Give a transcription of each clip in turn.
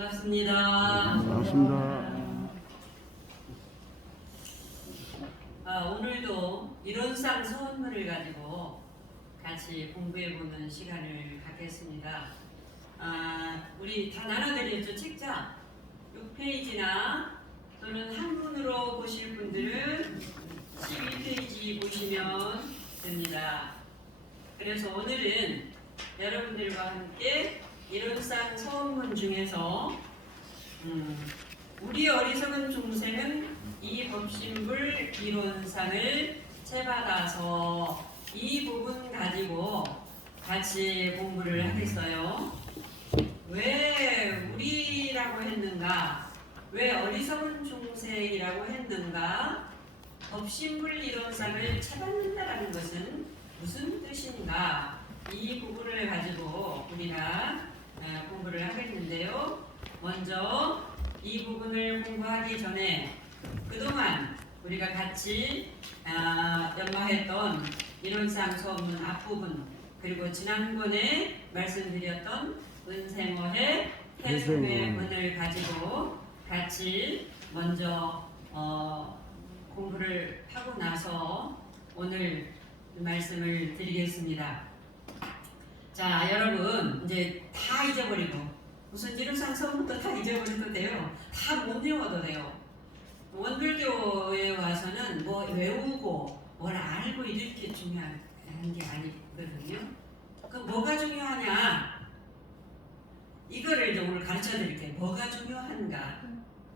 반갑습니다. 반갑습니다. 오늘도 이론상 서원문을 가지고 같이 공부해보는 시간을 갖겠습니다. 우리 다 나눠드렸죠? 책자 6페이지나 또는 한문으로 보실 분들은 12페이지 보시면 됩니다. 그래서 오늘은 여러분들과 함께 이론상 서원문 중에서 우리 어리석은 중생은 이 법신불 이론상을 채받아서 이 부분 가지고 같이 공부를 하겠어요. 왜 우리라고 했는가? 왜 어리석은 중생이라고 했는가? 법신불 이론상을 채받는다라는 것은 무슨 뜻인가? 이 부분을 가지고 우리가 공부를 하겠는데요. 먼저 이 부분을 공부하기 전에 그동안 우리가 같이 연마했던 이론상 서문 앞부분, 그리고 지난번에 말씀드렸던 은생어의 해석의 문을 가지고 같이 먼저 공부를 하고 나서 오늘 말씀을 드리겠습니다. 자, 여러분 이제 다 잊어버리고, 무슨 이론상 서문부터 다 잊어버려도 돼요. 다 못 외워도 돼요. 원불교에 와서는 뭐 외우고 뭘 알고 이렇게 중요한 게 아니거든요. 그럼 뭐가 중요하냐? 이거를 이제 오늘 가르쳐 드릴게요. 뭐가 중요한가?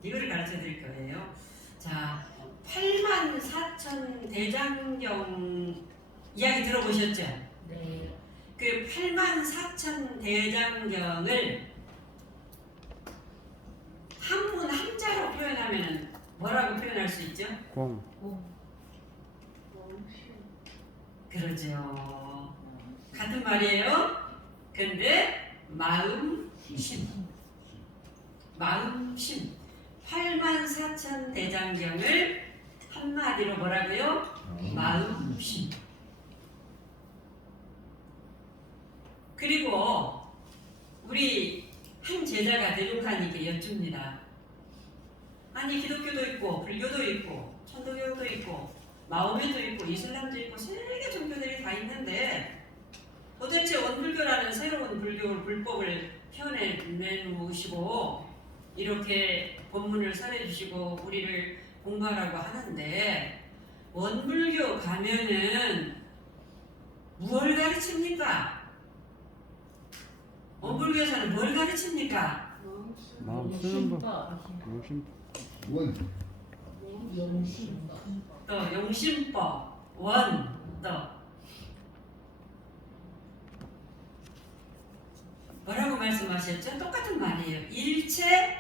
이거를 가르쳐 드릴 거예요. 자, 84,000 대장경 이야기 들어보셨죠? 네. 그 84,000 대장경을 한문 한자로 표현하면 뭐라고 표현할 수 있죠? 공. 그러죠. 같은 말이에요. 근데 마음심. 마음심. 84,000 대장경을 한마디로 뭐라고요? 마음심. 그리고 우리 한 제자가 대륙하니까 여쭙니다. 아니, 기독교도 있고 불교도 있고 천도교도 있고 마오메도 있고 이슬람도 있고 세계 종교들이 다 있는데 도대체 원불교라는 새로운 불법을 펴내놓으시고 이렇게 본문을 설해주시고 우리를 공부하라고 하는데, 원불교 가면은 무엇을 가르칩니까? 원불교에서는 뭘 가르칩니까? 마음 쓰는 법. 용심법. 또 용심법, 원, 또 뭐라고 말씀하셨죠? 똑같은 말이에요. 일체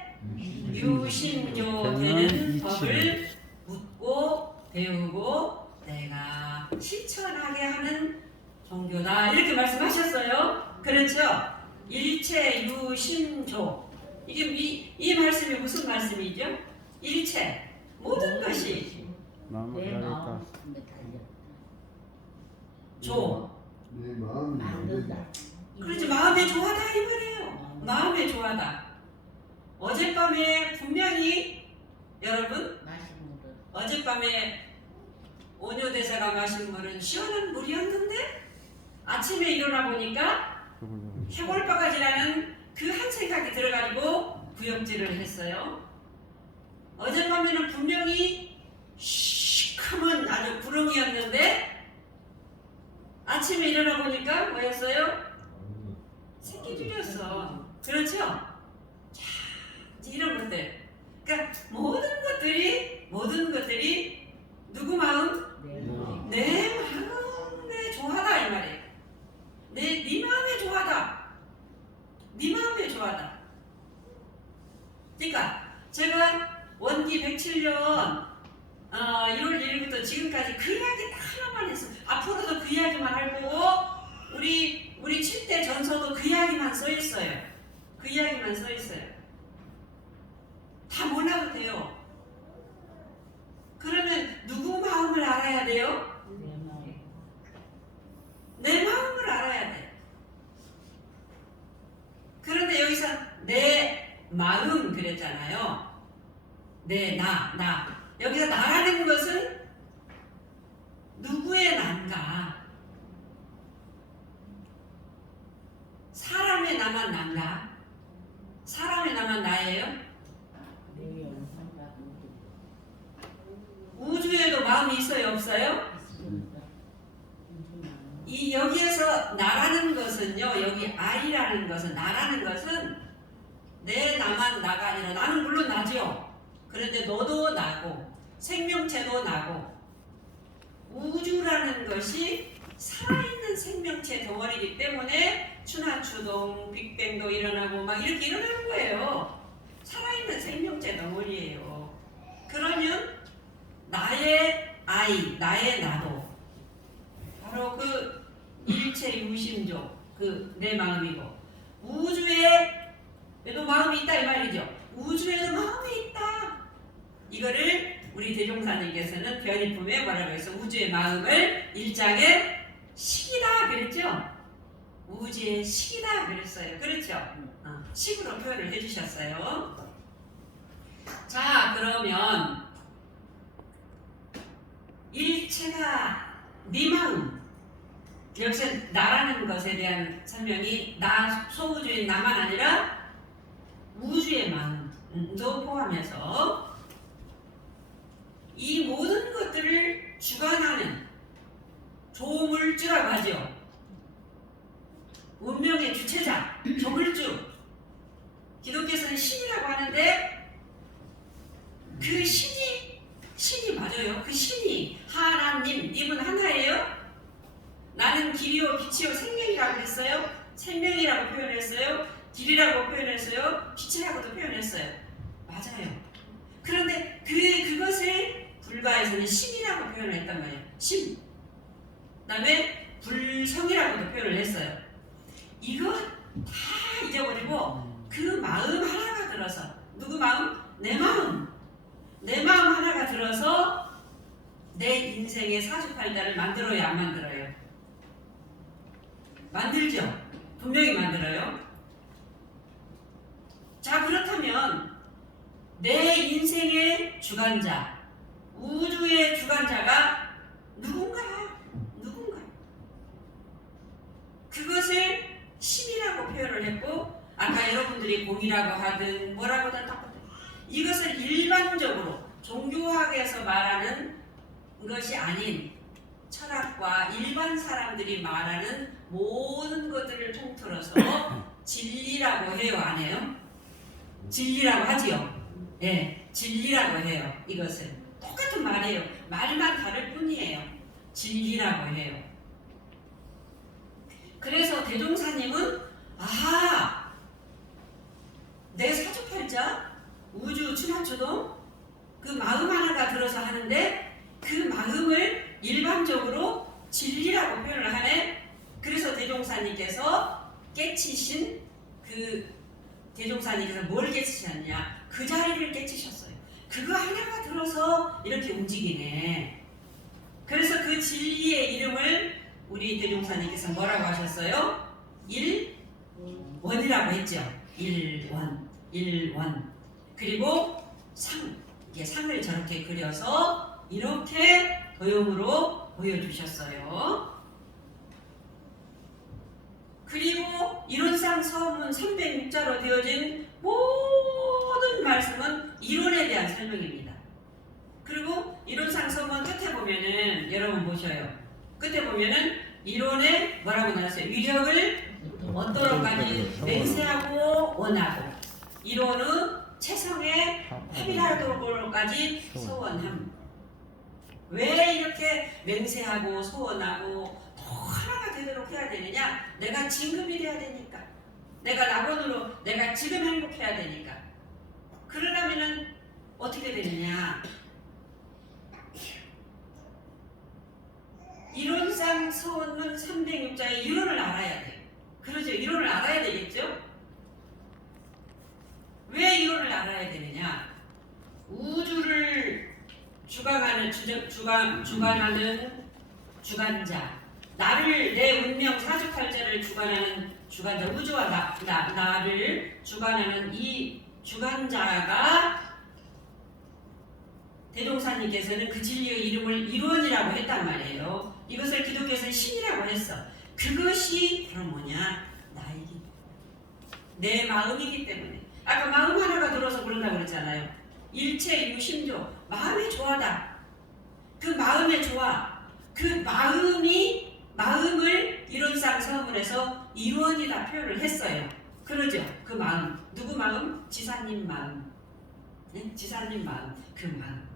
유심조 되는 법을 묻고 배우고 내가 실천하게 하는 종교다, 이렇게 말씀하셨어요. 그렇죠? 일체 유심조, 이게 이 말씀이 무슨 말씀이죠? 일체, 모든 것이 마음을 내 가르까. 마음에 달렸다. 조. 내 마음이 만든다. 그렇지, 마음에 좋아다 이 말이에요. 마음에 좋아다. 어젯밤에 분명히 여러분, 마신 물은 어젯밤에 오뇨대사가 마신 물은 시원한 물이었는데 아침에 일어나 보니까 해골바가지라는 그 한 생각이 들어가지고 구역질을 했어요. 어젯밤에는 분명히 시커먼 아주 구렁이였는데 아침에 일어나 보니까 뭐였어요? 새끼줄이었어. 그렇죠? 자, 이런 것들. 그러니까 모든 것들이 누구 마음? 내 마음. 내 마음에 좋아하다 이 말이에요. 네 마음에 좋아하다. 네 마음에 좋아하다. 그러니까 제가 원기 107년 1월 1일부터 지금까지 그 이야기 딱 하나만 했어. 앞으로도 그 이야기만 할 거고, 우리 7대 전서도 그 이야기만 써 있어요. 그 이야기만 써 있어요. 다 몰라도 돼요. 그러면 누구 마음을 알아야 돼요? 내 마음. 내 마음을 알아야 돼. 그런데 여기서 내 마음 그랬잖아요. 네, 나. 여기서 나라는 것은 누구의 난가? 사람의 나만 난가? 사람의 나만 나예요? 내 영상과 우주에도 마음이 있어요, 없어요? 있습니다. 이 여기에서 나라는 것은요, 여기 I라는 것은, 나라는 것은 내 나만 나가 아니라, 나는 물론 나죠. 그런데 너도 나고 생명체도 나고, 우주라는 것이 살아있는 생명체 덩어리이기 때문에 추나추동, 빅뱅도 일어나고 막 이렇게 일어나는 거예요. 살아있는 생명체 덩어리예요. 그러면 나의 I, 나의 나도 바로 그 일체 유심조, 그 내 마음이고, 우주에도 마음이 있다 이 말이죠. 우주에도 마음이 있다. 이거를 우리 대종사님께서는 변이품에 뭐라고 해서 우주의 마음을 1장에 식이다 그랬죠. 우주의 식이다 그랬어요. 그렇죠? 식으로 표현을 해주셨어요. 자, 그러면 일체가 네 마음, 여기서 나라는 것에 대한 설명이 나 소우주인 나만 아니라 우주의 마음도 포함해서 이 모든 것들을 주관하는 조물주라고 하죠. 운명의 주체자, 조물주. 기독교에서는 신이라고 하는데 그 신이 맞아요. 그 신이 하나님, 님은 하나예요. 나는 길이요 빛이요 생명이라고 했어요. 생명이라고 표현했어요. 길이라고 표현했어요. 빛이라고도 표현했어요. 맞아요. 그런데 그것을 불가에서는 신이라고 표현을 했단 말이에요. 신. 그 다음에 불성이라고도 표현을 했어요. 이거 다 잊어버리고 그 마음 하나가 들어서, 누구 마음? 내 마음. 내 마음 하나가 들어서 내 인생의 사주팔자를 만들어요, 안 만들어요? 만들죠? 분명히 만들어요. 자, 그렇다면 내 인생의 주관자, 우주의 주관자가 누군가? 그것을 신이라고 표현을 했고, 아까 여러분들이 공이라고 하든 뭐라고든 똑같아요. 이것을 일반적으로 종교학에서 말하는 것이 아닌 철학과 일반 사람들이 말하는 모든 것들을 통틀어서 진리라고 해요, 안 해요? 진리라고 하지요. 네, 진리라고 해요. 이것을 똑같은 말이에요. 말만 다를 뿐이에요. 진리라고 해요. 그래서 대종사님은 내 사주팔자, 우주 추나추동, 그 마음 하나가 들어서 하는데 그 마음을 일반적으로 진리라고 표현을 하네. 그래서 대종사님께서 깨치신 대종사님께서 뭘 깨치셨냐? 그 자리를 깨치셨어요. 그거 하나가 들어서 이렇게 움직이네. 그래서 그 진리의 이름을 우리 대종사님께서 뭐라고 하셨어요? 일원이라고 했죠. 일원. 그리고 이게 상을 저렇게 그려서 이렇게 도형으로 보여주셨어요. 그리고 이론상 서문 306자로 되어진 모든 말씀은 이론에 대한 설명입니다. 그리고 이론상 서문 끝에 보면은 여러분 보셔요. 끝에 보면은 이론에 뭐라고 나왔어요? 위력을 어떠로까지 맹세하고 원하고, 이론은 최성의 합의하도록까지 소원함. 왜 이렇게 맹세하고 소원하고 더 하나가 되도록 해야 되느냐? 내가 진급이 돼야 되니까. 내가 낙원으로 내가 지금 행복해야 되니까. 그러려면은 어떻게 되느냐? 이론상 서원문 306자의 이론을 알아야 돼요. 그러죠. 이론을 알아야 되겠죠? 왜 이론을 알아야 되느냐? 우주를 주관하는 주관자, 나를, 내 운명 사주팔자를 주관하는 주관자, 우주와 나를 주관하는 이 주관자가 대종사님께서는 그 진리의 이름을 일원이라고 했단 말이에요. 이것을 기독교에서는 신이라고 했어. 그것이 바로 뭐냐? 나이기, 내 마음이기 때문에. 아까 마음 하나가 들어서 그런다고 그랬잖아요. 일체 유심조, 마음의 조화다. 그 마음의 조화, 그 마음을 이론상 서문에서 일원이다 표현을 했어요. 그러죠? 그 마음, 누구 마음? 지사님 마음. 네? 지사님 마음, 그 마음.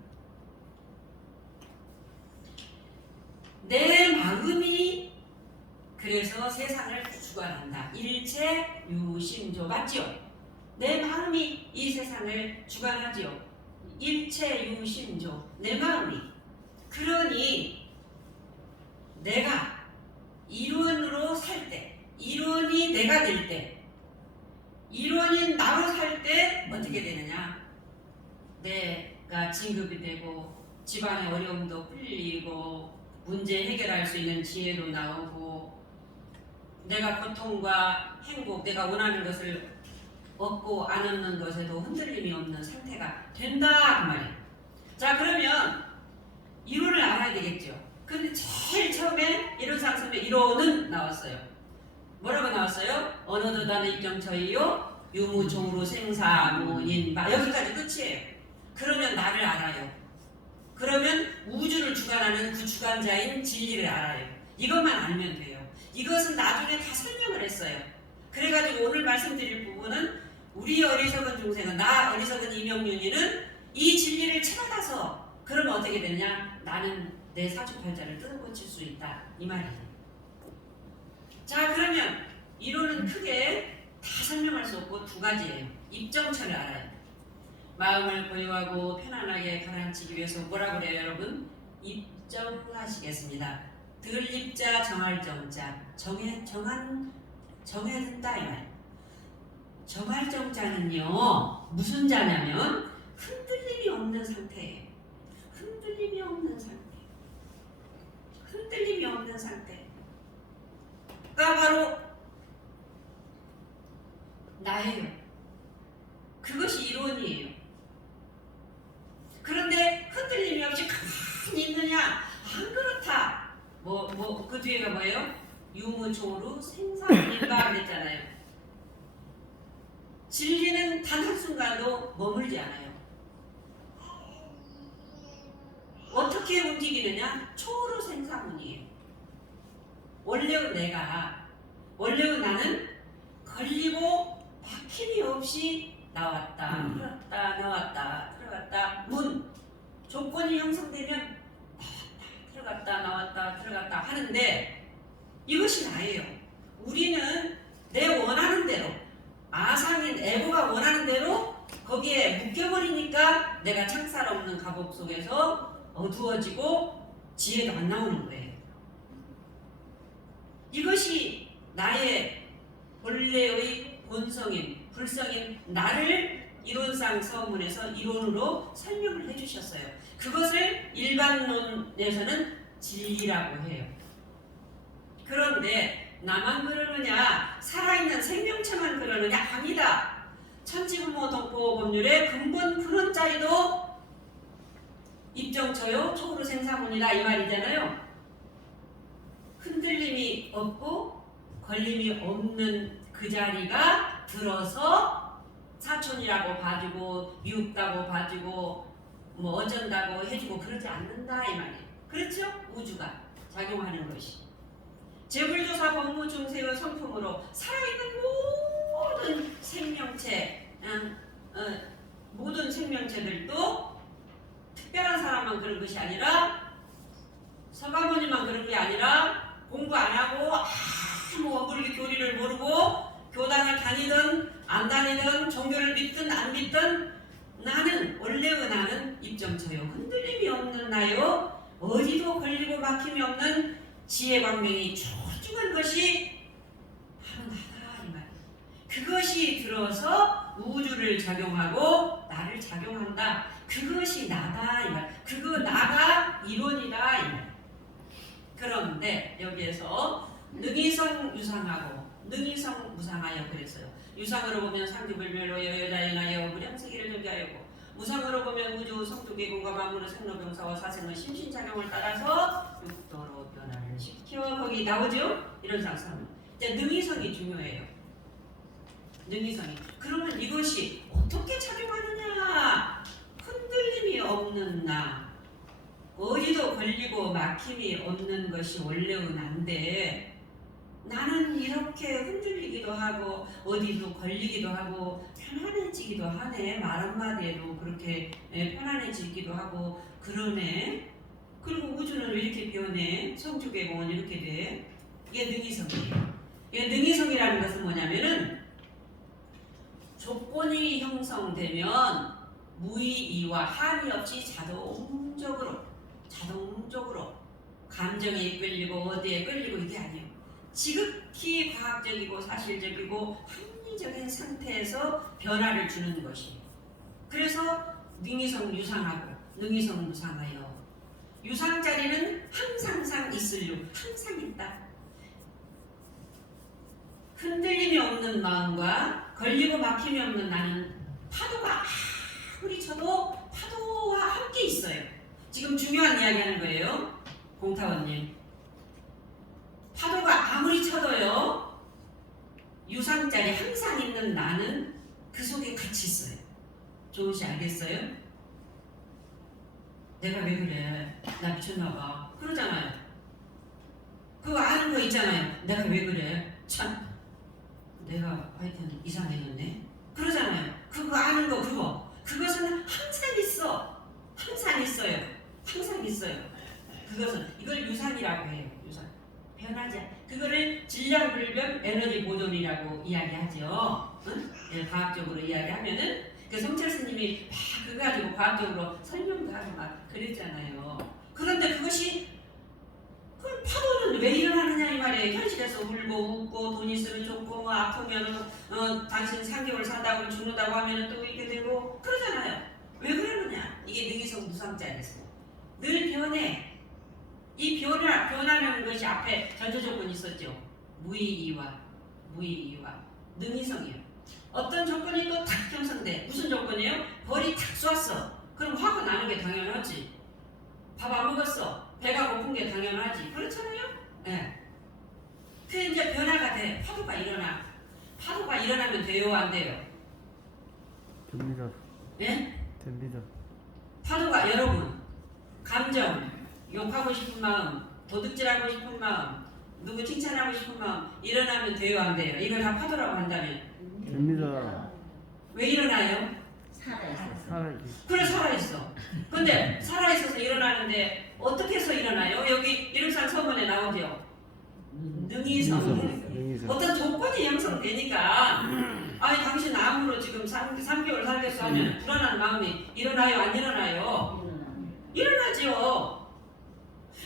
내 마음이 그래서 세상을 주관한다. 일체 유심조, 맞지요? 내 마음이 이 세상을 주관하지요. 일체 유심조, 내 마음이. 그러니 내가 일원으로 살 때, 일원이 내가 될 때, 일원인 나로 살 때 어떻게 되느냐? 내가 진급이 되고 집안의 어려움도 풀리고 문제 해결할 수 있는 지혜도 나오고 내가 고통과 행복, 내가 원하는 것을 얻고 안 얻는 것에도 흔들림이 없는 상태가 된다 그 말이에요. 자, 그러면 이론을 알아야 되겠죠. 근데 제일 처음에 이론상 선배 이론은 나왔어요. 뭐라고 나왔어요? 언어도단의 입정처이요 유무종으로 생사무인바, 여기까지 끝이에요. 그러면 나를 알아요. 그러면 우주를 주관하는 그 주관자인 진리를 알아요. 이것만 알면 돼요. 이것은 나중에 다 설명을 했어요. 그래가지고 오늘 말씀드릴 부분은 우리 어리석은 중생은, 나 어리석은 이명윤이는 이 진리를 채받아서 그러면 어떻게 되냐? 나는 내 사주팔자를 뜯어고칠 수 있다, 이 말이에요. 자, 그러면 이론은 크게 다 설명할 수 없고 두 가지예요. 입정처를 알아요. 마음을 고요하고 편안하게 가라앉히기 위해서 뭐라고 그래요, 여러분? 입정하시겠습니다. 들입자 정할 정자, 정해야 된다 이 말. 정할 정자는요 무슨 자냐면 흔들림이 없는 상태예요. 흔들림이 없는 상태. 흔들림이 없는 상태가 바로 나예요. 그것이 이론이에요. 그런데 흔들림이 없이 가만히 있느냐? 안 그렇다. 그 뒤에가 뭐예요? 유무조루 생사인바 그랬잖아요. 진리는 단 한순간도 머물지 않아요. 어떻게 움직이느냐? 초루 생사문이에요. 원래의 나는 걸리고 막힘이 없이 나왔다 들어갔다 나왔다 들어갔다, 문 조건이 형성되면 나왔다 들어갔다 하는데 이것이 나예요. 우리는 내 원하는 대로, 아상인 에고가 원하는 대로 거기에 묶여버리니까 내가 창살 없는 감옥 속에서 어두워지고 지혜도 안 나오는 거예요. 이것이 나의 본래의 본성인, 불성인 나를 이론상 서문에서 이론으로 설명을 해주셨어요. 그것을 일반론에서는 진리라고 해요. 그런데 나만 그러느냐, 살아있는 생명체만 그러느냐? 아니다. 천지부모 동포법률의 근본 근원자리도 입정처요 초uru 생사문이다 이 말이잖아요. 흔들림이 없고 걸림이 없는 그 자리가 들어서 사촌이라고 봐주고 미흡다고 봐주고 뭐 어쩐다고 해주고 그러지 않는다 이 말이에요. 그렇죠? 우주가 작용하는 것이 재불조사 법무중생의 성품으로 살아있는 모든 생명체, 모든 생명체들도 특별한 사람만 그런 것이 아니라 서가모니만 그런 게 아니라 공부 안 하고 아무 어불리 교리를 모르고 교단을 다니든 안 다니든 종교를 믿든 안 믿든 나는 원래의 나는 입정처요 흔들림이 없는 나요 어디도 걸리고 막힘이 없는 지혜 광명이 촉촉한 것이 바로 나다 이 말. 그것이 들어서 우주를 작용하고 나를 작용한다. 그것이 나다 이 말. 그거 나가 이론이다 이 말. 그런데 여기에서 능이성 유상하고 능이성 무상하여 그랬어요. 유상으로 보면 상주불멸로 여여자인하여 무량세기를 존재하였고 무상으로 보면 우주 성두개공과 만물의 생로병사와 사생의 심신작용을 따라서 육도로 변화를 시켜 거기 나오죠? 이런 상상. 이제 능이성이 중요해요. 능이성이. 그러면 이것이 어떻게 작용하느냐? 흔들림이 없는 나, 어디도 걸리고 막힘이 없는 것이 원래는 난데 나는 이렇게 흔들리기도 하고 어디도 걸리기도 하고 편안해지기도 하네. 말 한마디에도 그렇게 편안해지기도 하고 그러네. 그리고 우주는 왜 이렇게 변해? 성주계공은 이렇게 돼. 이게 능이성이에요. 이게 능이성이라는 것은 뭐냐면은 조건이 형성되면 무의이와 한이 없이 자동적으로 감정에 끌리고 어디에 끌리고 이게 아니에요. 지극히 과학적이고 사실적이고 합리적인 상태에서 변화를 주는 것이. 그래서 능이성 유상하고 능이성 무상하여 유상자리는 항상 있을요. 항상 있다. 흔들림이 없는 마음과 걸리고 막힘이 없는 나는 파도가 아무리 쳐도 파도와 함께 있어요. 지금 중요한 이야기 하는 거예요. 공타원님. 파도가 아무리 쳐도요. 유상자리 항상 있는 나는 그 속에 같이 있어요. 조은씨 알겠어요? 내가 왜 그래? 나 미쳤나봐. 그러잖아요. 그거 아는 거 있잖아요. 내가 왜 그래? 참 내가 하여튼 이상해졌네. 그러잖아요. 그거 아는 거 그것은 항상 있어. 항상 있어요. 항상 있어요. 그것은 이걸 유산이라고 해요. 유산. 변하지 않아. 그거를 질량불변 에너지 보존이라고 이야기하죠. 응? 과학적으로 이야기하면은 그 성철 스님이 막 그거 가지고 과학적으로 설명도 하고 막 그랬잖아요. 그런데 그것이 그 파도는 왜 일어나느냐 이 말이에요. 현실에서 울고 웃고 돈 있으면 좋고 뭐 아프면 당신 3개월 산다고 죽는다고 하면 또 이렇게 되고 그러잖아요. 왜 그러느냐? 이게 능이성 무상자에서 늘 변해. 이 변하는 것이 앞에 전제 조건이 있었죠. 무의이와 능이성이에요. 어떤 조건이 또 탁 형성돼. 무슨 조건이에요? 벌이 탁 쏘았어. 그럼 화가 나는 게 당연하지. 밥 안 먹었어. 배가 고픈 게 당연하지. 그렇잖아요? 예. 네. 그 이제 변화가 돼. 파도가 일어나. 파도가 일어나면 돼요, 안 돼요? 됩니다. 예? 됩니다. 파도가 여러분 감정, 욕하고 싶은 마음, 도둑질하고 싶은 마음, 누구 칭찬하고 싶은 마음 일어나면 돼요, 안 돼요? 이걸 다 파도라고 한다면 됩니다. 왜 일어나요? 살아있어. 그래 살아있어. 근데 살아있어서 일어나는데 어떻게 해서 일어나요? 여기 일산 서문에 나오죠. 능이성. 능이성. 어떤 조건이 형성되니까 아니 당신 암으로 지금 3개월 살겠어 하면 불안한 마음이 일어나요, 안 일어나요? 일어나죠.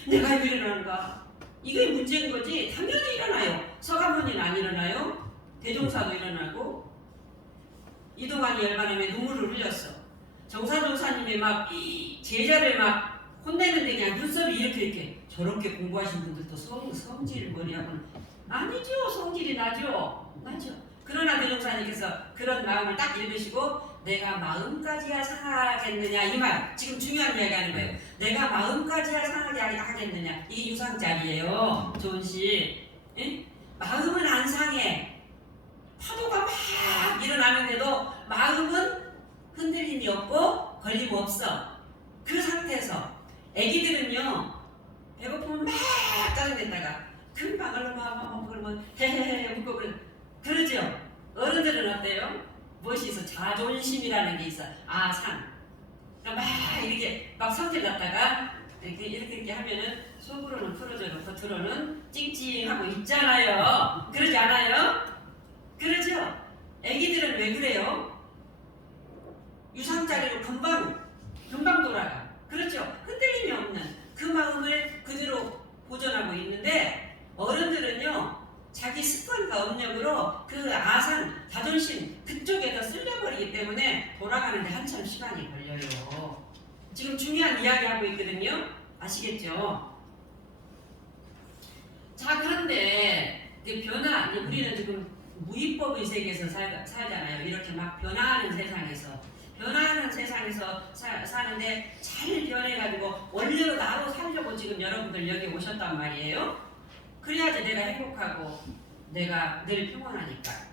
내가 왜 일어나는가? 이게 문제인 거지. 당연히 일어나요. 서가모니는 안 일어나요? 대종사도 일어나고 이동환이 열반함에 눈물을 흘렸어. 정사종사님이 막 제자를 막 혼내는데 그냥 눈썹이 이렇게 저렇게 공부하신 분들도 성질 머리하고는 아니죠. 성질이 나죠. 그러나 대종사님께서 그런 마음을 딱 읽으시고 내가 마음까지야 상하겠느냐 이 말. 지금 중요한 이야기 하는 거예요. 내가 마음까지야 상하게 하겠느냐. 이게 유상짤이에요. 조은씨. 마음은 안 상해. 파도가 막 일어나는데도 마음은 흔들림이 없고 걸림 없어. 그 상태에서 애기들은요 배고프면 막 짜증냈다가 금방 얼른 그러면 헤헤헤 웃고 그러죠. 어른들은 어때요? 무엇이 있어? 자존심이라는 게 있어. 상. 그러니까 막 이렇게 막 성질 났다가 이렇게 하면은 속으로는 풀어져도 겉으로는 찡찡하고 있잖아요. 그러지 않아요? 그러죠? 애기들은 왜 그래요? 유상자리로 금방 돌아가. 그렇죠? 흔들림이 없는 그 마음을 그대로 보존하고 있는데 어른들은요 자기 습관과 업력으로 그 아상, 자존심 그쪽에다 쓸려버리기 때문에 돌아가는데 한참 시간이 걸려요. 지금 중요한 이야기 하고 있거든요. 아시겠죠? 자 그런데 변화, 우리는 지금 무위법의 세계에서 살잖아요. 이렇게 막 변화하는 세상에서 사는데 잘 변해가지고 원래로 나로 살려고 지금 여러분들 여기 오셨단 말이에요. 그래야지 내가 행복하고 내가 늘 평온하니까.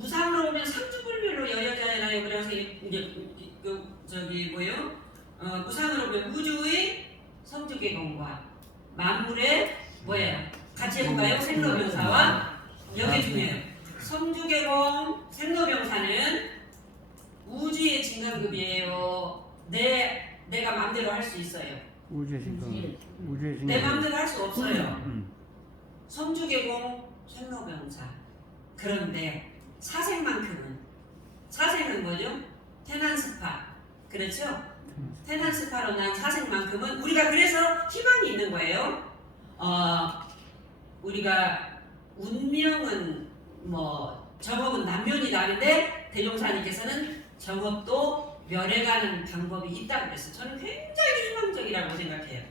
무상으로 오면 삼주불별로 여여자잖아요. 그래서 이제 무상으로 오면 우주의 성주계공과 만물의 뭐예요? 같이 해볼까요? 생로병사와 여기 중요해요. 성주계공 생로병사는 우주의 진강급이에요. 내가 마음대로 할 수 있어요. 우주의 신강. 우주의 신강. 내 마음대로 할 수 없어요. 성주계공 생로병사. 그런데 사생은 뭐죠? 테난스파. 그렇죠? 테난스파로 난 사생만큼은 우리가 그래서 희망이 있는 거예요. 우리가 운명은 정업은 남면이 다른데 대종사님께서는 정업도 멸해가는 방법이 있다고 그랬어요. 저는 굉장히 희망적이라고 생각해요.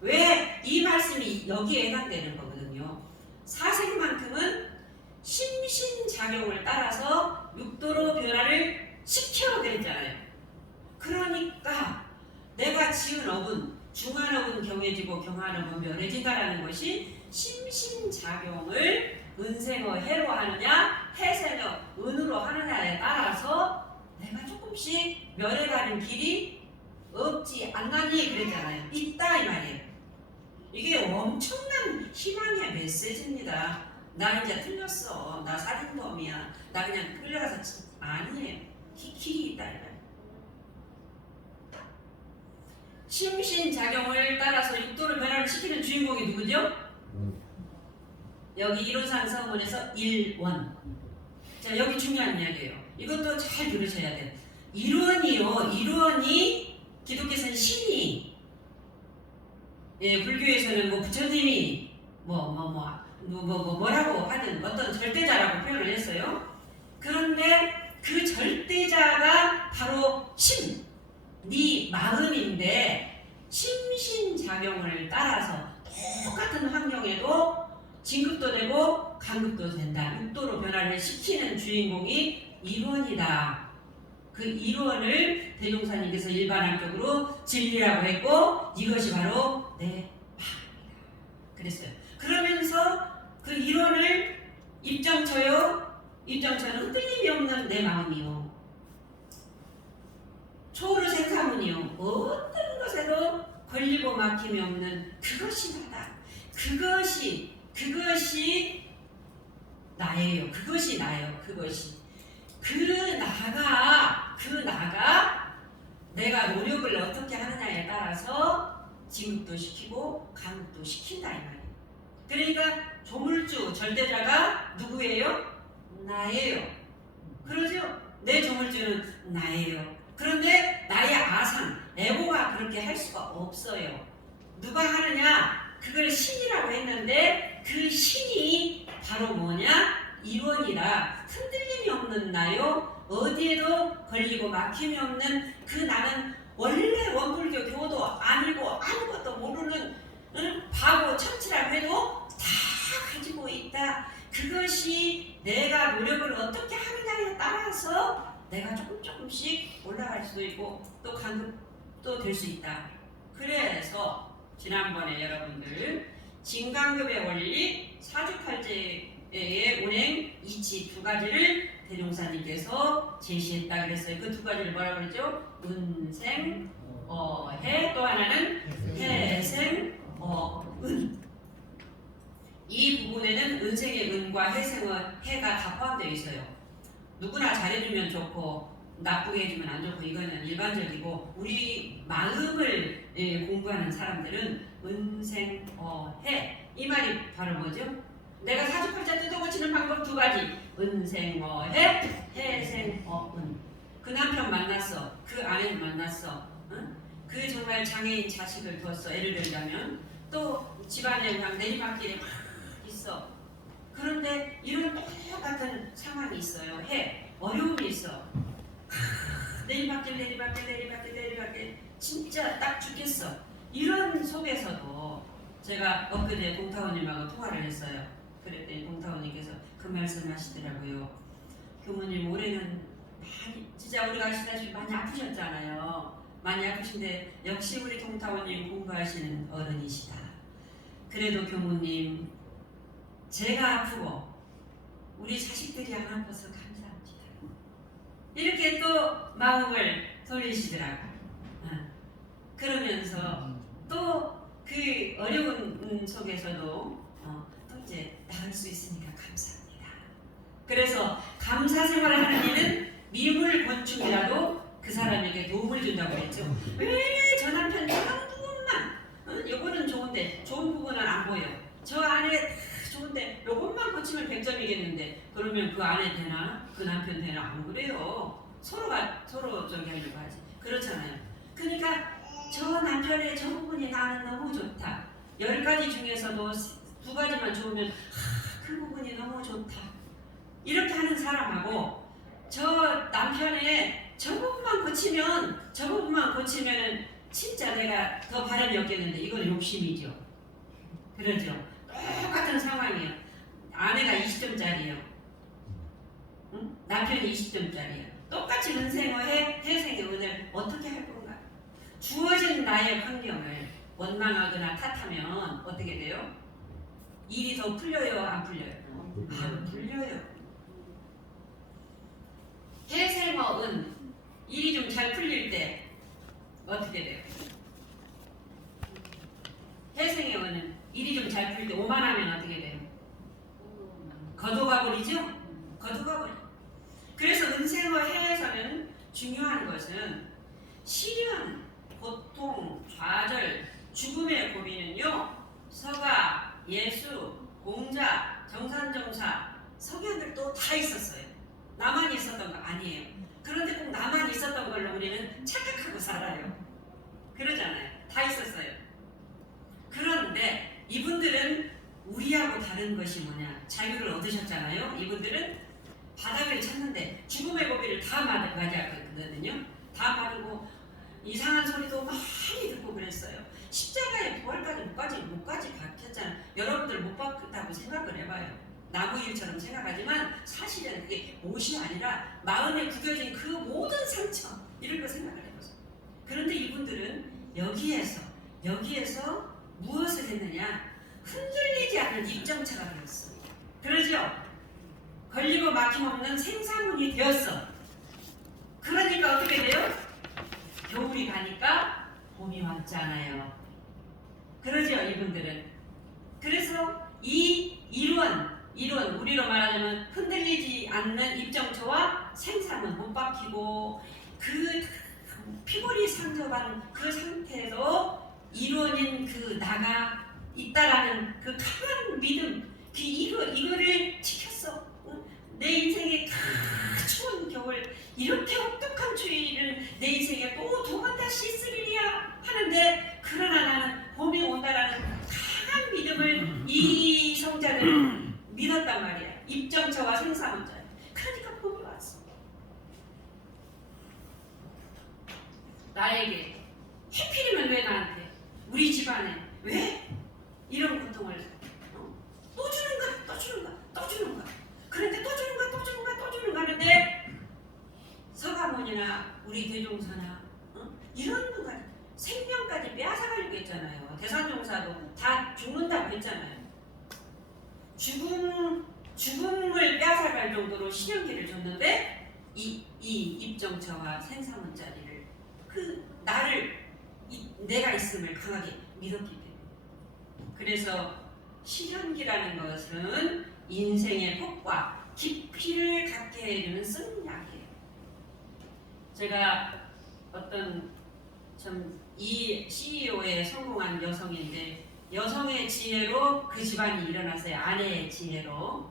왜? 이 말씀이 여기에 해당되는 거거든요. 사생만큼은 심신작용을 따라서 육도로 변화를 시켜 그랬잖아요. 그러니까 내가 지은 업은 중한업은 경해지고 경한업은 멸해진다라는 것이 심신작용을 은생어 해로 하느냐 해생어 은으로 하느냐에 따라서 내가 조금씩 멸해가는 길이 없지 않나니 그랬잖아요. 있다 이 말이에요. 이게 엄청난 희망의 메시지입니다. 나 이제 틀렸어. 나 살인범이야. 나 그냥 끌려가서 아니에요. 길이 있다 이 말이에요. 심신작용을 따라서 육도를 변화를 시키는 주인공이 누구죠? 여기 이론상 서문에서 1원. 자, 여기 중요한 이야기예요. 이것도 잘 들으셔야 돼요. 일원이 기독교에서는 신이, 불교에서는 부처님이 뭐라고 하든 어떤 절대자라고 표현을 했어요. 그런데 그 절대자가 바로 네 마음인데 심신작용을 따라서 똑같은 환경에도 진급도 되고 간급도 된다. 육도로 변화를 시키는 주인공이 일원이다. 그 일원을 대종사님께서 일반학적으로 진리라고 했고 이것이 바로 내 마음이다. 그랬어요. 그러면서 그 일원을 입정쳐요. 입정쳐는 흔들림이 없는 내 마음이요. 초르생사문이요. 어떤 것에도 걸리고 막힘이 없는 그것이 나다. 그것이 나예요. 그것이 나요. 그것이. 그 나가 내가 노력을 어떻게 하느냐에 따라서 진급도 시키고 강급도 시킨다 이 말이에요. 그러니까 조물주 절대자가 누구예요? 나예요. 그러죠? 내 조물주는 나예요. 그런데 나의 아상, 에고가 그렇게 할 수가 없어요. 누가 하느냐? 그걸 신이라고 했는데 그 신이 바로 뭐냐? 일원이라 흔들림이 없는 나요. 어디에도 걸리고 막힘이 없는 그 나는 원래 원불교 교도 아니고 아무것도 모르는 바보 천치라고 해도 다 가지고 있다. 그것이 내가 노력을 어떻게 하느냐에 따라서 내가 조금씩 올라갈 수도 있고 또 강급도 될 수 있다. 그래서 지난번에 여러분들 진강급의 원리 사주팔재의 운행 이치 두 가지를 대종사님께서 제시했다 그랬어요. 그 두 가지를 뭐라고 그랬죠? 은생, 해, 또 하나는 해생, 은. 이 부분에는 은생의 은과 해생의 해가 다 포함되어 있어요. 누구나 잘해주면 좋고 나쁘게 해주면 안 좋고 이거는 일반적이고 우리 마음을 공부하는 사람들은 은생, 해. 이 말이 바로 뭐죠? 내가 사주팔자 뜯어고치는 방법 두 가지. 은생, 해, 해생, 은. 그 남편 만났어. 그 아내 만났어. 응? 그 정말 장애인 자식을 뒀어. 예를 들자면 또 집안에 그냥 내리막길에 막 있어. 그런데 이런 똑같은 상황이 있어요. 해. 어려움이 있어. 내리막길 진짜 딱 죽겠어. 이런 속에서도 제가 엊그제 동타원님하고 통화를 했어요. 그랬더니 동타원님께서 그 말씀하시더라고요. 교무님 올해는 많이 진짜 우리가 아시다시피 많이 아프셨잖아요. 많이 아프신데 역시 우리 동타원님 공부하시는 어른이시다. 그래도 교무님 제가 아프고 우리 자식들이 안 아파서 감사합니다. 이렇게 또 마음을 돌리시더라고요. 그러면서 또 그 어려운 속에서도 또 이제 나을 수 있으니까 감사합니다. 그래서 감사 생활을 하는 일은 미물 건축이라도 그 사람에게 도움을 준다고 했죠. 왜 저 남편 저런 부분만 요거는 좋은데 좋은 부분은 안 보여. 저 안에 좋은데 요것만 고치면 100점이겠는데 그러면 그 안에 되나? 그 남편 되나? 안 그래요. 서로 저기 하려고 하지. 그렇잖아요. 그러니까 저 남편의 저 부분이 나는 너무 좋다. 10가지 중에서도 2가지만 좋으면 그 부분이 너무 좋다. 이렇게 하는 사람하고 저 남편의 저 부분만 고치면 진짜 내가 더 바람이 없겠는데 이건 욕심이죠. 그러죠. 똑같은 상황이에요. 아내가 20점짜리예요. 응? 남편이 20점짜리예요. 똑같이 은생어해 태생의 은을 어떻게 할 건가? 주어진 나의 환경을 원망하거나 탓하면 어떻게 돼요? 일이 더 풀려요? 안 풀려요? 안 풀려요. 태생어은 일이 좀 잘 풀릴 때 어떻게 돼요? 태생의 은은 일이 좀 잘 풀릴 때 오만하면 어떻게 돼요? 거두가 버리죠? 거두가 버려. 그래서 은생어 해에서는 중요한 것은 시련, 고통, 좌절, 죽음의 고비는요 서가, 예수, 공자, 정산정사, 서견들도 다 있었어요. 나만 있었던 거 아니에요. 그런데 꼭 나만 있었던 걸로 우리는 착각하고 살아요. 그러잖아요. 다 있었어요. 그런데 이분들은 우리하고 다른 것이 뭐냐? 자유를 얻으셨잖아요. 이분들은 바닥을 쳤는데 죽음의 고비를 다 맞았거든요. 다 맞고 이상한 소리도 많이 듣고 그랬어요. 십자가의 부활까지 못까지 박혔잖아요. 여러분들 못 박혔다고 생각을 해봐요. 나무 일처럼 생각하지만 사실은 그게 못이 아니라 마음에 구겨진 그 모든 상처 이런 거 생각을 해보세요. 그런데 이분들은 여기에서 무엇을 했느냐? 흔들리지 않는 입정차가 되었어. 그러죠? 걸리고 막힘없는 생사문이 되었어. 그러니까 어떻게 돼요? 겨울이 가니까 봄이 왔잖아요. 그러죠, 이분들은. 그래서 이 이론 우리로 말하자면 흔들리지 않는 입정처와 생사문 못 박히고 그 피골이 상접한 그 상태에서 이론인 그 나가 있다라는 그 강한 믿음, 이거를 지켰어. 내 인생의 추운 겨울, 이렇게 혹독한 추위를 내 인생에 또 두 번 다시 있으리라 하는데, 그러나 나는 봄이 온다라는 강한 믿음을 이 성자들은 믿었단 말이야. 입정처와 생사문자. 그러니까 봄이 왔어. 나에게 해필이면 왜 나한테, 우리 집안에 왜 이런 고통을 또 주는가. 그런데 또 주는가 하는데, 서가모니나 우리 대종사나 이런 분까지 생명까지 빼앗아가려고 했잖아요. 대산종사도 다 죽는다고 했잖아요. 죽음을 빼앗아갈 정도로 시련기를 줬는데 이 입정처와 생사문자리를 내가 있음을 강하게 믿었기 때문에. 그래서 시련기라는 것은 인생의 폭과 깊이를 갖게 해주는 승약이에요. 제가 어떤 이 CEO에 성공한 여성인데, 여성의 지혜로 그 집안이 일어났어요. 아내의 지혜로.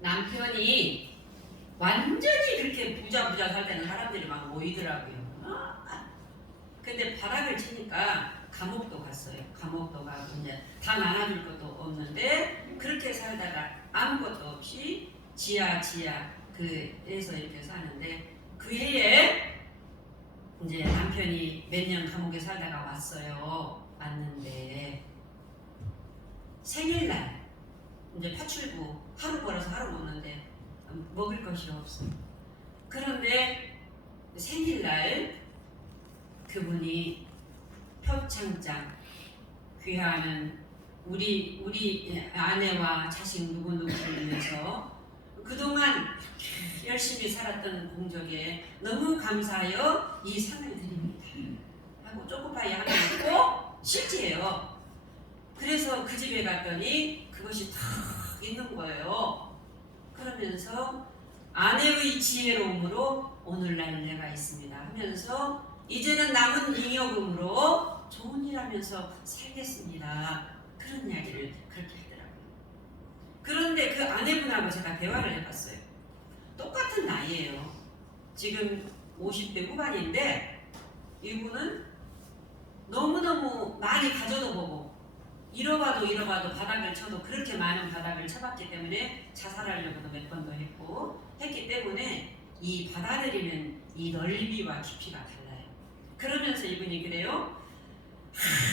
남편이 완전히 그렇게 부자 살 때는 사람들이 막 모이더라고요. 근데 바닥을 치니까 감옥도 갔어요. 감옥도 가고 이제 다 나눠줄 것도 없는데, 그렇게 살다가 아무것도 없이 지하 그에서 이렇게 사는데, 그 해에 이제 남편이 몇 년 감옥에 살다가 왔어요. 왔는데 생일날 이제 파출부 하루 벌어서 하루 먹는데 먹을 것이 없어. 그런데 생일날 그분이 표창장 귀하는 우리 아내와 자식 누구누구를 위해서 그동안 열심히 살았던 공적에 너무 감사하여 이 상을 드립니다 하고 초코파이 하나 먹고 실제예요. 그래서 그 집에 갔더니 그것이 다 있는 거예요. 그러면서 아내의 지혜로움으로 오늘날 내가 있습니다 하면서 이제는 남은 잉여금으로 좋은 일 하면서 살겠습니다. 그런 이야기를 그렇게 하더라고요. 그런데 그 아내분하고 제가 대화를 해봤어요. 똑같은 나이예요. 지금 50대 후반인데 이분은 너무너무 많이 가져도 보고 잃어봐도 바닥을 쳐도 그렇게 많은 바닥을 쳐봤기 때문에 자살하려고도 몇 번도 했기 때문에 이 받아들이는 이 넓이와 깊이가 달라요. 그러면서 이분이 그래요.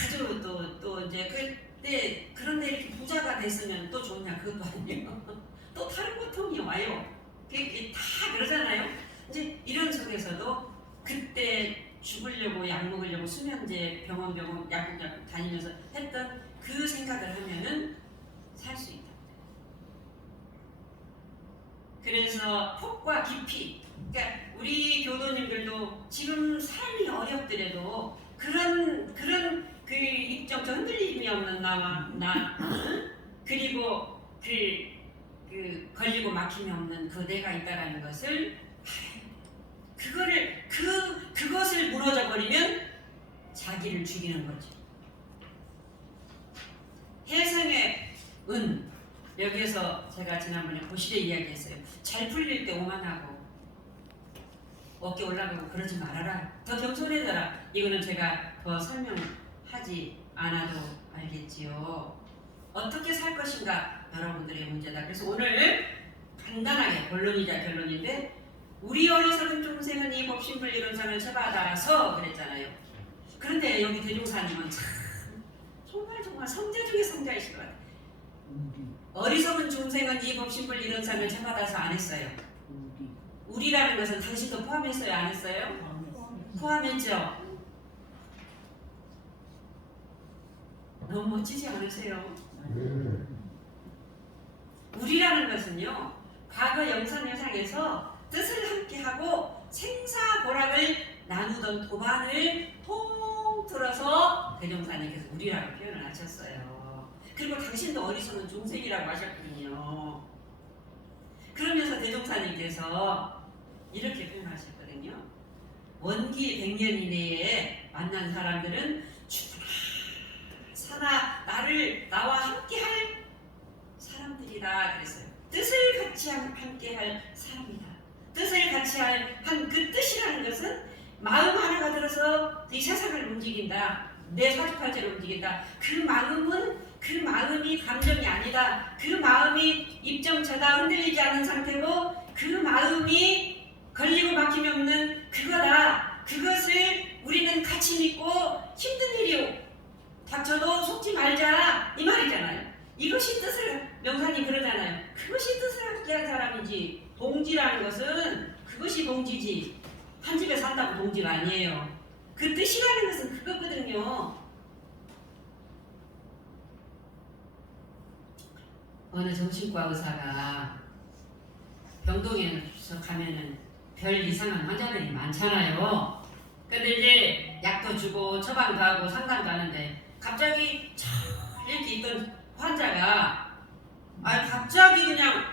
아주 또 이제 그때 그런데 이렇게 부자가 됐으면 또 좋냐 그것도 아니에요. 또 다른 고통이 와요. 그게 다 그러잖아요. 이제 이런 속에서도 그때 죽으려고 약 먹으려고 수면제 병원 약국 다니면서 했던 그 생각을 하면은 살 수 있다. 그래서 폭과 깊이, 그러니까 우리 교도님들도 지금 삶이 어렵더라도 그런 그 입정처 흔들림이 없는 나 그리고 그 걸리고 막힘이 없는 그 내가 있다라는 것을 그것을 무너져 버리면 자기를 죽이는 거죠. 혜성의 은 여기에서 제가 지난번에 고실에 이야기했어요. 잘 풀릴 때 오만하고 어깨 올라가고 그러지 말아라. 더 겸손해져라. 이거는 제가 더 설명하지 않아도 알겠지요. 어떻게 살 것인가 여러분들의 문제다. 그래서 오늘 간단하게 본론이자 결론인데 우리 어리석은 중생은 이 법신불 이론상을 쳐받아서 그랬잖아요. 그런데 여기 대종사님은 참 정말 성자 중에 성자이실 것 같아요. 어리석은 중생은 이 법신불 이론상을 쳐받아서 안 했어요. 우리라는 것은 당신도 포함했어요? 안 했어요? 포함했죠. 너무 멋지지 않으세요? 우리라는 것은요, 과거 영상에서 뜻을 함께하고 생사고락을 나누던 도반을 통틀어서 대종사님께서 우리라고 표현을 하셨어요. 그리고 당신도 어리석은 중생이라고 하셨거든요. 그러면서 대종사님께서 이렇게 표현하셨거든요. 원기 100년 이내에 만난 사람들은 죽으나 사나 나와 함께할 사람들이다 그랬어요. 뜻을 같이 함께할 사람이다. 뜻을 같이 한 그 뜻이라는 것은 마음 하나가 들어서 이 세상을 움직인다. 내 사주팔자를 움직인다. 그 마음이 감정이 아니다. 그 마음이 입정처다. 흔들리지 않은 상태고 그 마음이 걸리고 막힘이 없는 그거다. 그것을 우리는 같이 믿고 힘든 일이 닥쳐도 속지 말자 이 말이잖아요. 이것이 뜻을 명산이 그러잖아요. 그것이 뜻을 함께한 사람이지. 동지라는 것은 그것이 동지지. 한 집에 산다고 동지가 아니에요. 그 뜻이라는 것은 그거거든요. 어느 정신과 의사가 병동에서 가면은 별 이상한 환자들이 많잖아요. 근데 이제 약도 주고 처방도 하고 상담도 하는데 갑자기 이렇게 있던 환자가 갑자기 그냥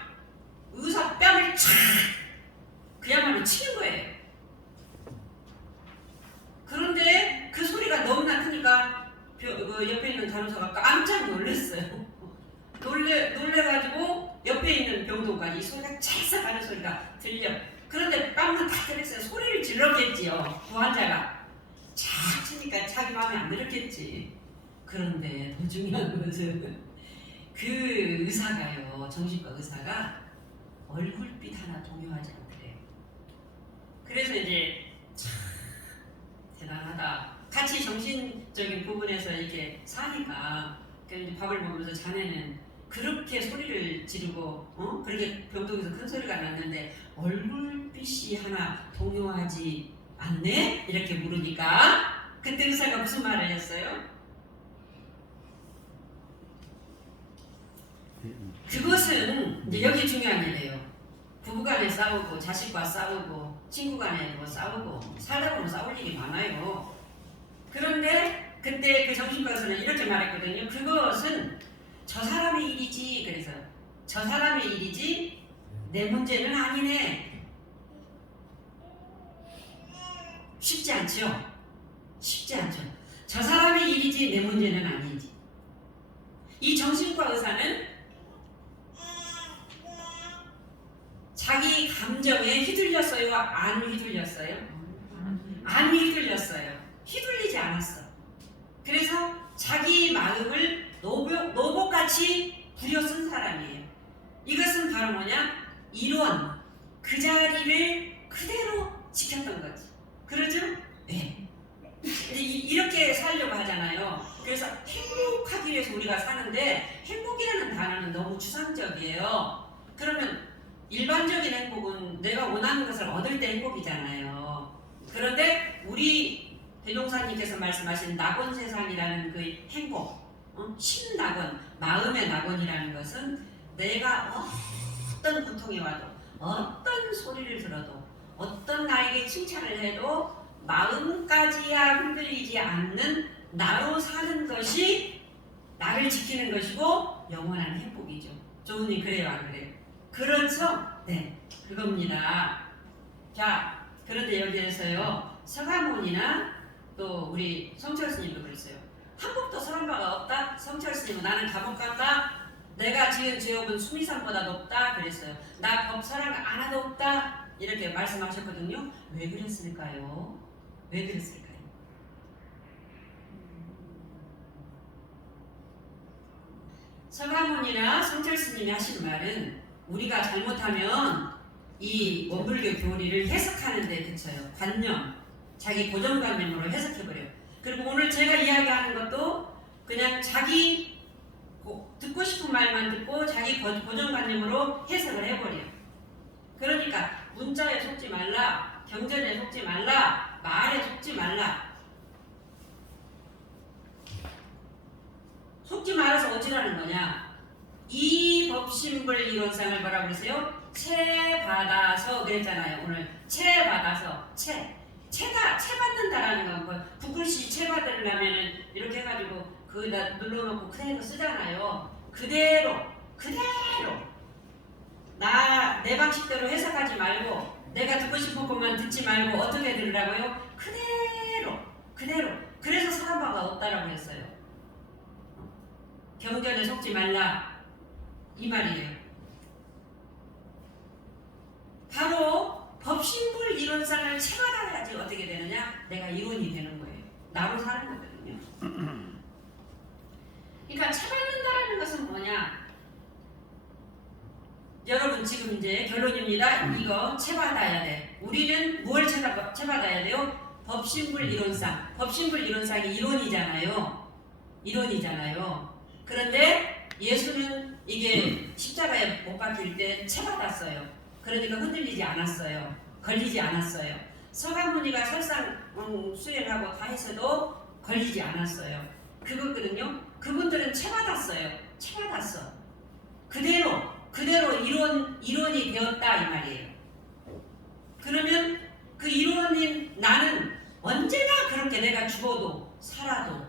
의사 뺨을 착 그야말로 치는 거예요. 그런데 그 소리가 너무나 크니까 그 옆에 있는 간호사가 깜짝 놀랐어요. 놀래가지고 옆에 있는 병동까지 이 소리가 찰싹 하는 소리가 들려. 그런데 뺨만 다 때렸어요. 소리를 질렀겠지요. 그 환자가 착 치니까 자기 마음에 안 들었겠지. 그런데 더 중요한 것은 그 의사가요, 정신과 의사가 얼굴빛 하나 동요하지 않더래요. 그래서 이제 참 대단하다. 같이 정신적인 부분에서 이렇게 사니까 밥을 먹으면서 자네는 그렇게 소리를 지르고 그렇게 병동에서 큰 소리가 났는데 얼굴빛이 하나 동요하지 않네? 이렇게 물으니까 그때 의사가 무슨 말을 했어요? 그것은 이제 여기 중요한 일이에요. 부부간에 싸우고 자식과 싸우고 친구간에도 싸우고 살다 보면 싸울 일이 많아요. 그런데 그때 그 정신과 의사는 이렇게 말했거든요. 그것은 저 사람의 일이지. 그래서 저 사람의 일이지 내 문제는 아니네. 쉽지 않죠? 쉽지 않죠. 저 사람의 일이지 내 문제는 아니지. 이 정신과 의사는 자기 감정에 휘둘렸어요? 안 휘둘렸어요? 안 휘둘렸어요. 휘둘리지 않았어. 그래서 자기 마음을 노복같이 부려 쓴 사람이에요. 이것은 바로 뭐냐? 이론, 그 자리를 그대로 지켰던 거지. 그러죠? 네. 이렇게 살려고 하잖아요. 그래서 행복하기 위해서 우리가 사는데 행복이라는 단어는 너무 추상적이에요. 그러면 일반적인 행복은 내가 원하는 것을 얻을 때 행복이잖아요. 그런데 우리 대종사님께서 말씀하신 낙원세상이라는 그 행복, 신낙원, 마음의 낙원이라는 것은 내가 어떤 고통이 와도 어떤 소리를 들어도 어떤 나에게 칭찬을 해도 마음까지야 흔들리지 않는 나로 사는 것이 나를 지키는 것이고 영원한 행복이죠. 조은님 그래요 안 그래요? 그렇죠? 네, 그겁니다. 자, 그런데 여기에서요 서가모니나 또 우리 성철 스님도 그랬어요. 한 번도 설한 바가 없다. 성철 스님은 나는 감옥 간다. 내가 지은 죄업은 수미산보다 높다. 그랬어요. 나 법설한 거 하나도 없다. 이렇게 말씀하셨거든요. 왜 그랬을까요? 왜 그랬을까요? 서가모니나 성철 스님이 하신 말은 우리가 잘못하면 이 원불교 교리를 해석하는 데 그쳐요. 관념, 자기 고정관념으로 해석해버려요. 그리고 오늘 제가 이야기하는 것도 그냥 자기 듣고 싶은 말만 듣고 자기 고정관념으로 해석을 해버려요. 그러니까 문자에 속지 말라, 경전에 속지 말라, 말에 속지 말라. 속지 말아서 어찌라는 거냐? 이 법신불 이론상을 뭐라고 그러세요? 채 받아서 그랬잖아요. 오늘 채 받아서 채 받는다라는 건 붓글씨 채 받으려면은 이렇게 해가지고 거기다 눌러놓고 그대로 쓰잖아요. 그대로 내 방식대로 해석하지 말고 내가 듣고 싶은 것만 듣지 말고 어떻게 들으라고요? 그대로 그래서 사람 바가 없다라고 했어요. 경전에 속지 말라 이 말이에요. 바로 법신불 이론상을 채받아야지 어떻게 되느냐? 내가 이론이 되는 거예요. 나로 사는 거거든요. 그러니까 채받는다라는 것은 뭐냐? 여러분 지금 이제 결론입니다. 이거 채받아야 돼. 우리는 뭘 채받아야 돼요? 법신불 이론상. 법신불 이론상이 이론이잖아요. 그런데 예수는 이게 십자가에 못 박힐 때 채받았어요. 그러니까 흔들리지 않았어요. 걸리지 않았어요. 서가모니가 설상 수행하고 다 했어도 걸리지 않았어요. 그거거든요. 그분들은 채받았어요. 채받았어. 그대로 이론이 되었다 이 말이에요. 그러면 그 이론인 나는 언제나 그렇게 내가 죽어도 살아도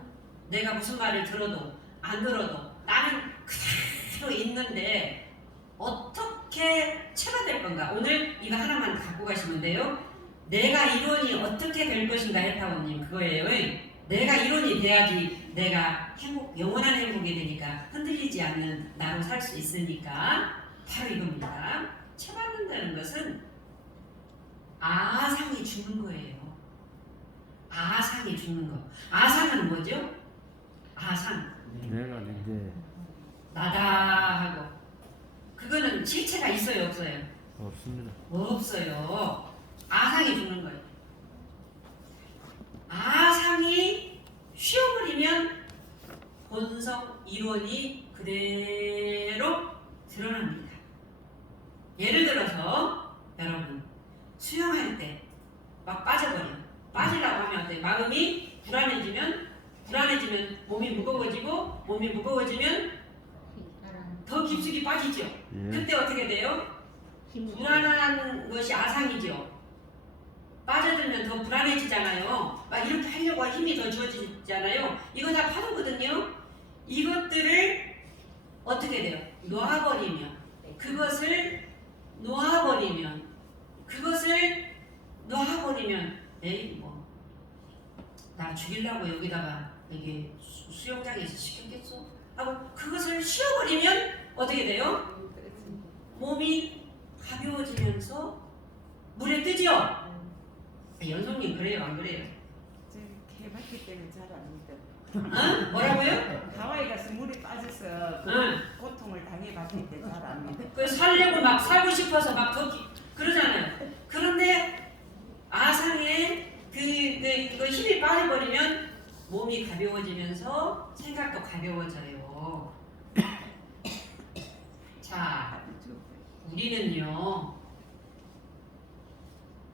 내가 무슨 말을 들어도 안 들어도 나는 그대로 있는데 어떻게 채받을 건가? 오늘 이거 하나만 갖고 가시면 돼요. 내가 이론이 어떻게 될 것인가 해타원님 그거예요. 내가 이론이 돼야지 내가 영원한 행복이 되니까 흔들리지 않는 나로 살 수 있으니까 바로 이겁니다. 채받는다는 것은 아상이 죽는 거예요. 아상이 죽는 거. 아상은 뭐죠? 아상. 내가 이제 나다 하고 그거는 실체가 있어요 없어요? 없습니다. 없어요. 아상이 죽는 거예요. 아상이 쉬어버리면 본성 이론이 그대로 드러납니다. 예를 들어서 여러분 수영할 때 막 빠져버려. 빠지려고 하면 어때? 마음이 불안해지면 몸이 무거워지면 더 깊숙이 빠지죠. 예. 그때 어떻게 돼요? 불안한 것이 아상이죠. 빠져들면 더 불안해지잖아요. 막 이렇게 하려고 힘이 더 주어지잖아요. 이거 다 파도거든요. 이것들을 어떻게 돼요? 놓아버리면 에이 뭐 나 죽이려고 여기다가 여기 수영장에서 시켰겠어? 하고 그것을 쉬어버리면 어떻게 돼요? 몸이 가벼워지면서 물에 뜨죠? 연속님 그래요 안 그래요? 개봤기 때문에 잘 압니다. 어? 뭐라고요? 하와이 가서 물에 빠져서 응. 고통을 당해봤기 때문에 잘 압니다. 그 살려고 막 살고 싶어서 막 더 그러잖아요. 그런데 아상에 그 힘이 빠져버리면 몸이 가벼워지면서 생각도 가벼워져요. 자, 우리는요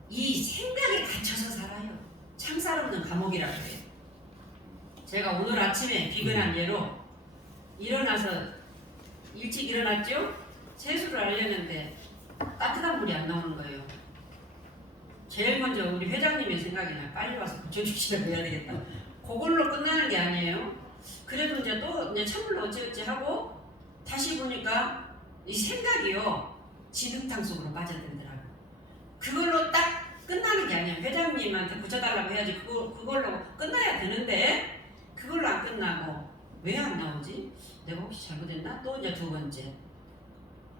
이 생각에 갇혀서 살아요. 참사람은 감옥이라고 해요. 제가 오늘 아침에 비근한 예로 일어나서 일찍 일어났죠? 세수를 하려는데 따뜻한 물이 안 나오는 거예요. 제일 먼저 우리 회장님의 생각이 나. 빨리 와서 고쳐주시라고 해야 되겠다. 그걸로 끝나는 게 아니에요. 그래도 이제 또 이제 찬물로 어찌어찌 하고 다시 보니까 이 생각이요 진흙탕 속으로 빠져들더라고. 그걸로 딱 끝나는 게 아니에요. 회장님한테 고쳐달라고 해야지 그걸로 끝나야 되는데 그걸로 안 끝나고 왜 안 나오지? 내가 혹시 잘못했나? 또 이제 두 번째.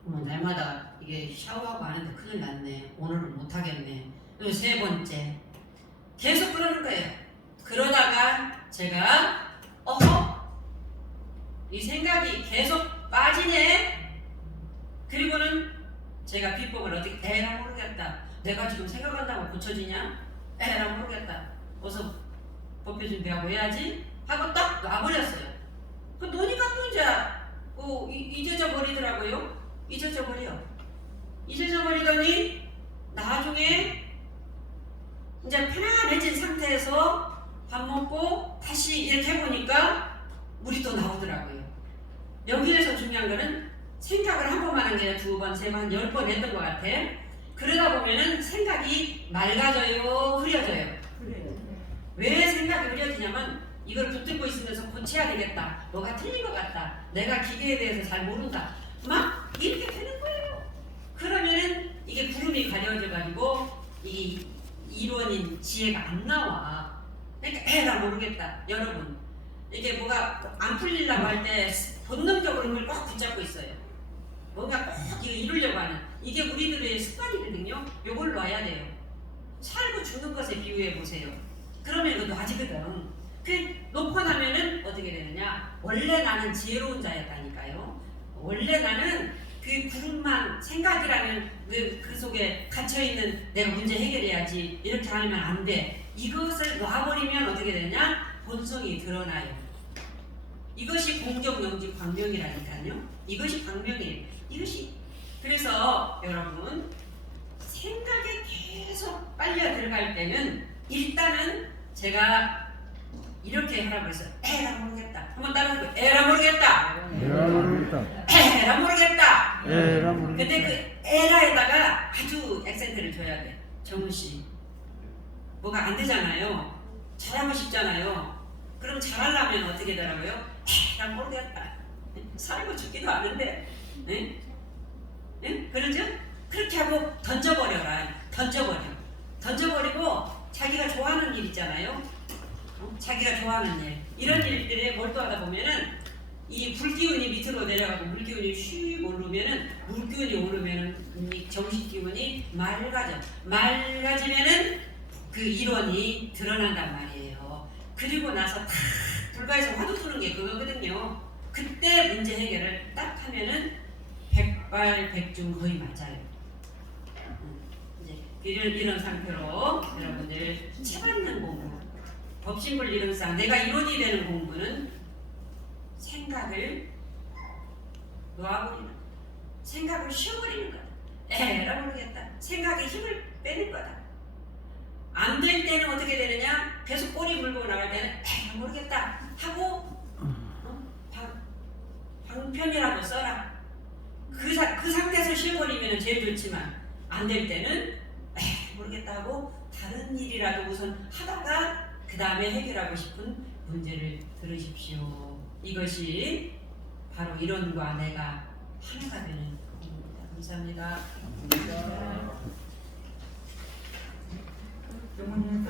날마다 이게 샤워하고 하는데 큰일 났네. 오늘은 못하겠네. 그리고 세 번째. 계속 그러는 거예요. 그러다가 제가 이 생각이 계속 빠지네. 그리고는 제가 비법을 어떻게 에라 모르겠다. 내가 지금 생각한다고 고쳐지냐? 에라 모르겠다. 어서 법표 준비하고 해야지 하고 딱 놔버렸어요. 그 노니까 또 이제 잊어져 버리더라고요. 잊어져 버리더니 나중에 이제 편안해진 상태에서 밥 먹고 다시 이렇게 해보니까 물이 또 나오더라고요. 여기에서 중요한 거는 생각을 한 번만 한 게 아니라 두 번, 세 번, 10번 했던 것 같아. 그러다 보면은 생각이 맑아져요, 흐려져요. 왜 생각이 흐려지냐면 이걸 붙들고 있으면서 고쳐야 되겠다. 뭐가 틀린 것 같다. 내가 기계에 대해서 잘 모른다. 막 이렇게 되는 거예요. 그러면은 이게 구름이 가려져가지고 이 이론인 지혜가 안 나와. 그러니까 에라 모르겠다. 여러분 이게 뭐가 안 풀리려고 할 때 본능적으로 그걸 꼭 붙잡고 있어요. 뭔가 꼭 이거 이루려고 하는 이게 우리들의 습관이거든요. 요걸 놔야 돼요. 살고 죽는 것에 비유해 보세요. 그러면 이거 놔지거든. 그 놓고 나면은 어떻게 되느냐? 원래 나는 지혜로운 자였다니까요. 원래 나는 그 구름만 생각이라는 그 속에 갇혀있는 내가 문제 해결해야지 이렇게 하면 안 돼. 이것을 놔버리면 어떻게 되냐? 본성이 드러나요. 이것이 공정영지 광명이라니까요. 이것이 광명이에요. 이것이 그래서 여러분 생각에 계속 빨려 들어갈 때는 일단은 제가 이렇게 하라고 해서 에라 모르겠다. 한번 따라해보세요. 에라 모르겠다. 에라 모르겠다. 에라 모르겠다. 에라 모르겠다. 근데 그 에라에다가 아주 액센트를 줘야 돼. 정우씨 뭐가 안 되잖아요. 잘하고 싶잖아요. 그럼 잘하려면 어떻게 되라고요? 에라 모르겠다. 살고 죽기도 하는데 그러죠? 그렇게 하고 던져버려라. 던져버리고 자기가 좋아하는 일 있잖아요. 자기가 좋아하는 일 이런 일들에 몰두하다 보면은 이 불기운이 밑으로 내려가고 물기운이 슉 오르면은 물기운이 오르면은 이 정신기운이 맑아지면은 그 이론이 드러난단 말이에요. 그리고 나서 탁 불가에서 화두 쏘는 게 그거거든요. 그때 문제 해결을 딱 하면은 백발백중 거의 맞아요. 이제 이런 상태로 여러분들 채받는 공부 법신불 이론상 내가 이론이 되는 공부는 생각을 놓아버리는 거다. 생각을 쉬어버리는 거다. 에라 모르겠다. 생각에 힘을 빼는 거다. 안 될 때는 어떻게 되느냐? 계속 꼬리 물고 나갈 때는 에라 모르겠다 하고 방편이라도 써라. 그 상태에서 쉬어버리면 제일 좋지만 안 될 때는 모르겠다 하고 다른 일이라도 우선 하다가 그 다음에 해결하고 싶은 문제를 들으십시오. 이것이 바로 이론과 내가 하나가 되는 겁니다. 감사합니다. 영혼이